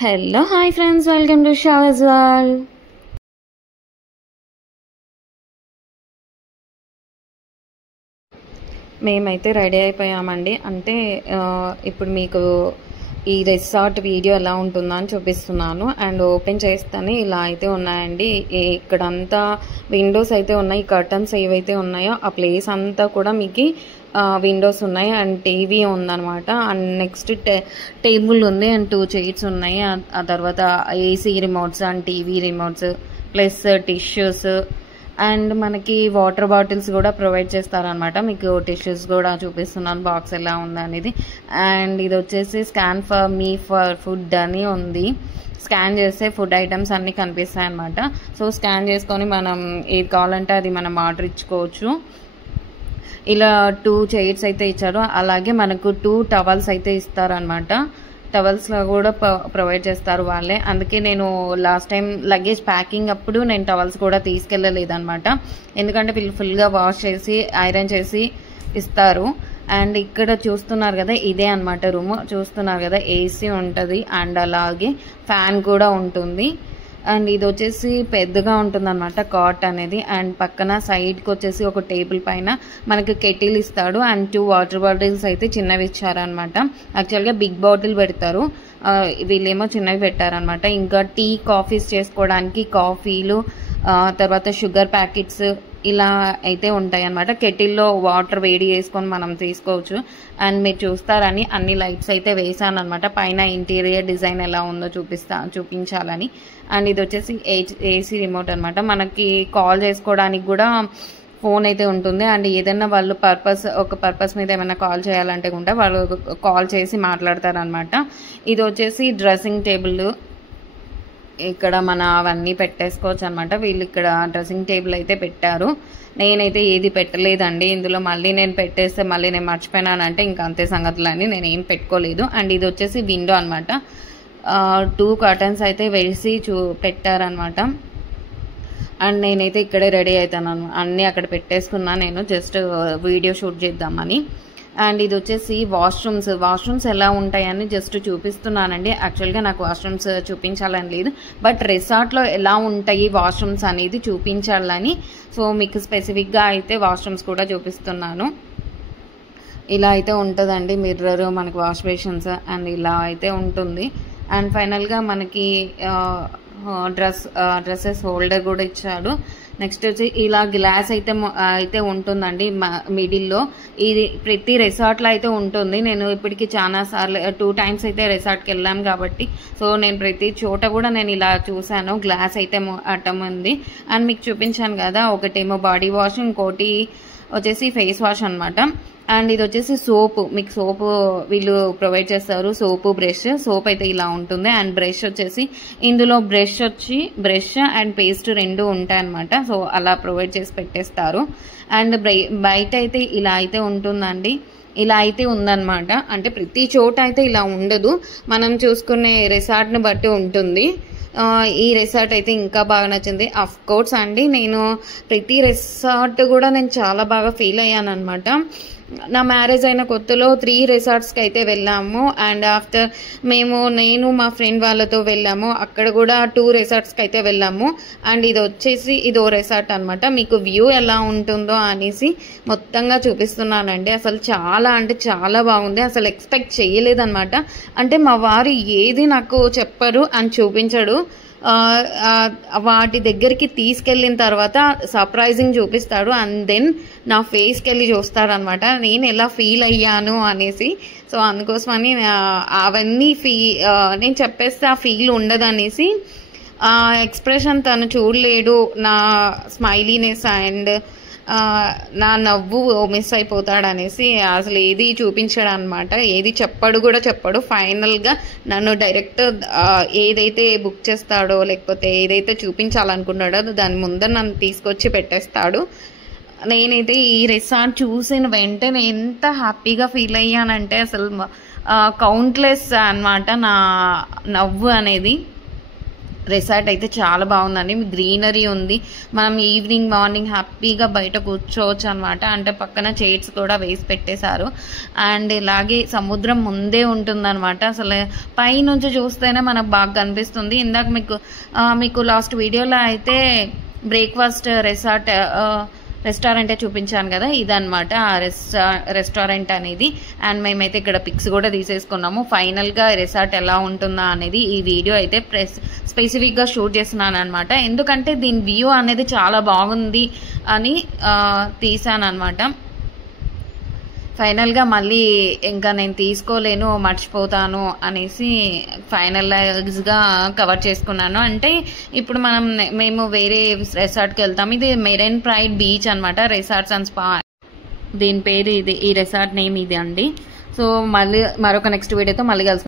Hello, hi friends, welcome to Shava's World. మేమైతే ready అయిపోయామండి. అంటే ఇప్పుడు మీకు ఈ రిసార్ట్ వీడియో ఎలా ఉంటుందో అని చూపిస్తున్నాను. అండ్ ఓపెన్ చేస్తానే ఇలా అయితే ఉన్నాయండి. ఇక్కడంతా విండోస్ అయితే ఉన్నాయి. కర్టన్స్ ఏవైతే ఉన్నాయో ఆ ప్లేస్ అంతా కూడా మీకు విండోస్ ఉన్నాయి అండ్ టీవీ ఉందన్నమాట. అండ్ నెక్స్ట్ టేబుల్ ఉంది అండ్ 2 చైర్స్ ఉన్నాయి. ఆ తర్వాత AC remotes and TV remotes plus tissues and మనకి వాటర్ బాటిల్స్ కూడా ప్రొవైడ్ చేస్తారనమాట. మీకు టిష్యూస్ కూడా చూపిస్తున్నాను బాక్స్ ఎలా ఉందనేది. అండ్ ఇది వచ్చేసి scan for me for food అని ఉంది. స్కాన్ చేస్తే ఫుడ్ ఐటమ్స్ అన్నీ కనిపిస్తాయి అనమాట. సో స్కాన్ చేసుకొని మనం ఏది కావాలంటే అది మనం ఆర్డర్ ఇచ్చుకోవచ్చు. ఇలా 2 చైర్స్ అయితే ఇచ్చారు. అలాగే మనకు 2 టవల్స్ అయితే ఇస్తారనమాట. టవల్స్లో కూడా ప్రొవైడ్ చేస్తారు వాళ్ళే. అందుకే నేను లాస్ట్ టైం లగేజ్ ప్యాకింగ్ అప్పుడు నేను టవల్స్ కూడా తీసుకెళ్ళలేదన్నమాట. ఎందుకంటే వీళ్ళు ఫుల్గా వాష్ చేసి ఐరన్ చేసి ఇస్తారు. అండ్ ఇక్కడ చూస్తున్నారు కదా, ఇదే అనమాట రూమ్. చూస్తున్నారు కదా, ఏసీ ఉంటుంది అండ్ అలాగే ఫ్యాన్ కూడా ఉంటుంది. అండ్ ఇది వచ్చేసి పెద్దగా ఉంటుంది అనమాట కాట్ అనేది. అండ్ పక్కన సైడ్కి వచ్చేసి ఒక టేబుల్ పైన మనకి కెటిల్ ఇస్తాడు అండ్ 2 వాటర్ బాటిల్స్ అయితే చిన్నవి ఇచ్చారనమాట. యాక్చువల్గా బిగ్ బాటిల్ పెడతారు, వీళ్ళేమో చిన్నవి పెట్టారనమాట. ఇంకా టీ కాఫీస్ చేసుకోవడానికి కాఫీలు, తర్వాత షుగర్ ప్యాకెట్స్ ఇలా అయితే ఉంటాయి అన్నమాట. కెటిల్లో వాటర్ వేడి చేసుకొని మనం తీసుకోవచ్చు. అండ్ మీరు చూస్తారని అన్ని లైట్స్ అయితే వేసాను అనమాట. పైన ఇంటీరియర్ డిజైన్ ఎలా ఉందో చూపించాలని. అండ్ ఇది వచ్చేసి ఏసీ రిమోట్ అనమాట. మనకి కాల్ చేసుకోవడానికి కూడా ఫోన్ అయితే ఉంటుంది. అండ్ ఏదైనా వాళ్ళు ఒక పర్పస్ మీద ఏమైనా కాల్ చేయాలంటే కూడా వాళ్ళు కాల్ చేసి మాట్లాడతారనమాట. ఇది వచ్చేసి డ్రెస్సింగ్ టేబుల్. ఇక్కడ మన అవన్నీ పెట్టేసుకోవచ్చు అనమాట. వీళ్ళు ఇక్కడ డ్రెస్సింగ్ టేబుల్ అయితే పెట్టారు. నేనైతే ఏది పెట్టలేదండి ఇందులో. మళ్ళీ నేను పెట్టేస్తే మళ్ళీ నేను మర్చిపోయినానంటే ఇంకా అంతే సంగతులని నేను ఏం పెట్టుకోలేదు. అండ్ ఇది వచ్చేసి విండో అనమాట. 2 కర్టన్స్ అయితే వేసి పెట్టారనమాట. అండ్ నేనైతే ఇక్కడే రెడీ అవుతాను. అన్నీ అక్కడ పెట్టేసుకున్నా నేను, జస్ట్ వీడియో షూట్ చేద్దామని. అండ్ ఇది వచ్చేసి వాష్రూమ్స్ ఎలా ఉంటాయని జస్ట్ చూపిస్తున్నానండి. యాక్చువల్గా నాకు వాష్రూమ్స్ చూపించాలని లేదు, బట్ రిసార్ట్లో ఎలా ఉంటాయి వాష్రూమ్స్ అనేది చూపించాలని. సో మీకు స్పెసిఫిక్గా అయితే వాష్రూమ్స్ కూడా చూపిస్తున్నాను. ఇలా అయితే ఉంటుందండి మిర్రర్, మనకి వాష్ బేషన్స్ అండ్ ఇలా అయితే ఉంటుంది. అండ్ ఫైనల్గా మనకి డ్రెస్సెస్ హోల్డర్ కూడా ఇచ్చాడు. నెక్స్ట్ వచ్చి ఇలా గ్లాస్ అయితే ఉంటుందండి మిడిల్లో. ఇది ప్రతి రిసార్ట్లో అయితే ఉంటుంది. నేను ఇప్పటికి చాలా సార్లు 2 టైమ్స్ అయితే రిసార్ట్కి వెళ్ళాం కాబట్టి సో నేను ప్రతి చోట కూడా నేను ఇలా చూశాను. గ్లాస్ అయితే అట్టం ఉంది. అండ్ మీకు చూపించాను కదా, ఒకటేమో బాడీ వాష్, ఇంకోటి వచ్చేసి ఫేస్ వాష్ అనమాట. అండ్ ఇది వచ్చేసి సోపు. మీకు సోపు వీళ్ళు ప్రొవైడ్ చేస్తారు. సోపు, సోప్ అయితే ఇలా ఉంటుంది. అండ్ బ్రష్ వచ్చేసి ఇందులో బ్రష్ అండ్ పేస్ట్ 2 ఉంటాయన్నమాట. సో అలా ప్రొవైడ్ చేసి పెట్టేస్తారు. అండ్ బయట అయితే ఇలా అయితే ఉంటుందండి. ఇలా అయితే ఉందన్నమాట. అంటే ప్రతి చోట అయితే ఇలా ఉండదు, మనం చూసుకునే రిసార్ట్ని బట్టి ఉంటుంది. ఈ రిసార్ట్ అయితే ఇంకా బాగా నచ్చింది. అఫ్ కోర్స్ అండి, నేను ప్రతి రిసార్ట్ కూడా నేను చాలా బాగా ఫీల్ అయ్యాను అనమాట. నా మ్యారేజ్ అయిన కొత్తలో 3 రిసార్ట్స్కి అయితే వెళ్ళాము. అండ్ ఆఫ్టర్ నేను మా ఫ్రెండ్ వాళ్ళతో వెళ్ళాము. అక్కడ కూడా 2 రిసార్ట్స్కి అయితే వెళ్ళాము. అండ్ ఇది వచ్చేసి ఇదో రిసార్ట్ అనమాట. మీకు వ్యూ ఎలా ఉంటుందో అనేసి మొత్తంగా చూపిస్తున్నానండి. అసలు చాలా అంటే చాలా బాగుంది. అసలు ఎక్స్పెక్ట్ చేయలేదన్నమాట. అంటే మా వారు ఏది నాకు చెప్పరు అని చూపించడు, వాటి దగ్గరికి తీసుకెళ్ళిన తర్వాత సర్ప్రైజింగ్ చూపిస్తాడు. అండ్ దెన్ నా ఫేస్కి వెళ్ళి చూస్తాడనమాట నేను ఎలా ఫీల్ అయ్యాను అనేసి. సో అందుకోసమని అవన్నీ నేను చెప్పేస్తే ఆ ఫీల్ ఉండదనేసి ఎక్స్ప్రెషన్ తను చూడలేడు. నా స్మైలీనెస్ అండ్ నా నవ్వు మిస్ అయిపోతాడు అనేసి అసలు ఏది చూపించాడు అనమాట. ఏది చెప్పడు. ఫైనల్గా నన్ను డైరెక్ట్ ఏదైతే బుక్ చేస్తాడో లేకపోతే ఏదైతే చూపించాలనుకున్నాడో దాని ముందర నన్ను తీసుకొచ్చి పెట్టేస్తాడు. నేనైతే ఈ రిసార్ట్ చూసిన వెంటనే ఎంత హ్యాపీగా ఫీల్ అయ్యానంటే అసలు కౌంట్లెస్ అనమాట నా నవ్వు అనేది. రిసార్ట్ అయితే చాలా బాగుందండి. గ్రీనరీ ఉంది, మనం ఈవినింగ్ మార్నింగ్ హ్యాపీగా బయట కూర్చోవచ్చు అనమాట. అంటే పక్కన చైర్స్ కూడా వేసి పెట్టేశారు. అండ్ ఇలాగే సముద్రం ముందే ఉంటుందన్నమాట. అసలు పైనుంచి చూస్తేనే మనకు బాగా కనిపిస్తుంది. ఇందాక మీకు లాస్ట్ వీడియోలో అయితే బ్రేక్ఫాస్ట్ రెస్టారెంటే చూపించాను కదా, ఇదన్నమాట ఆ రెస్టారెంట్ అనేది. అండ్ మేమైతే ఇక్కడ పిక్స్ కూడా తీసేసుకున్నాము. ఫైనల్గా రిసార్ట్ ఎలా ఉంటుందా అనేది ఈ వీడియో అయితే స్పెసిఫిక్గా షూట్ చేస్తున్నాను అనమాట. ఎందుకంటే దీని వ్యూ అనేది చాలా బాగుంది అని తీసాను అనమాట. ఫైనల్గా మళ్ళీ ఇంకా నేను తీసుకోలేను, మర్చిపోతాను అనేసి ఫైనలైజ్గా కవర్ చేసుకున్నాను. అంటే ఇప్పుడు మేము వేరే రిసార్ట్కి వెళ్తాం. ఇది మెరైన్ ప్రైడ్ బీచ్ అనమాట, రిసార్ట్స్ అండ్ స్పా దీని పేరు ఇది. ఈ రిసార్ట్ నేమ్ ఇది అండి. సో మళ్ళీ మరొక నెక్స్ట్ వీడియోతో మళ్ళీ కలుసుకుంటాం.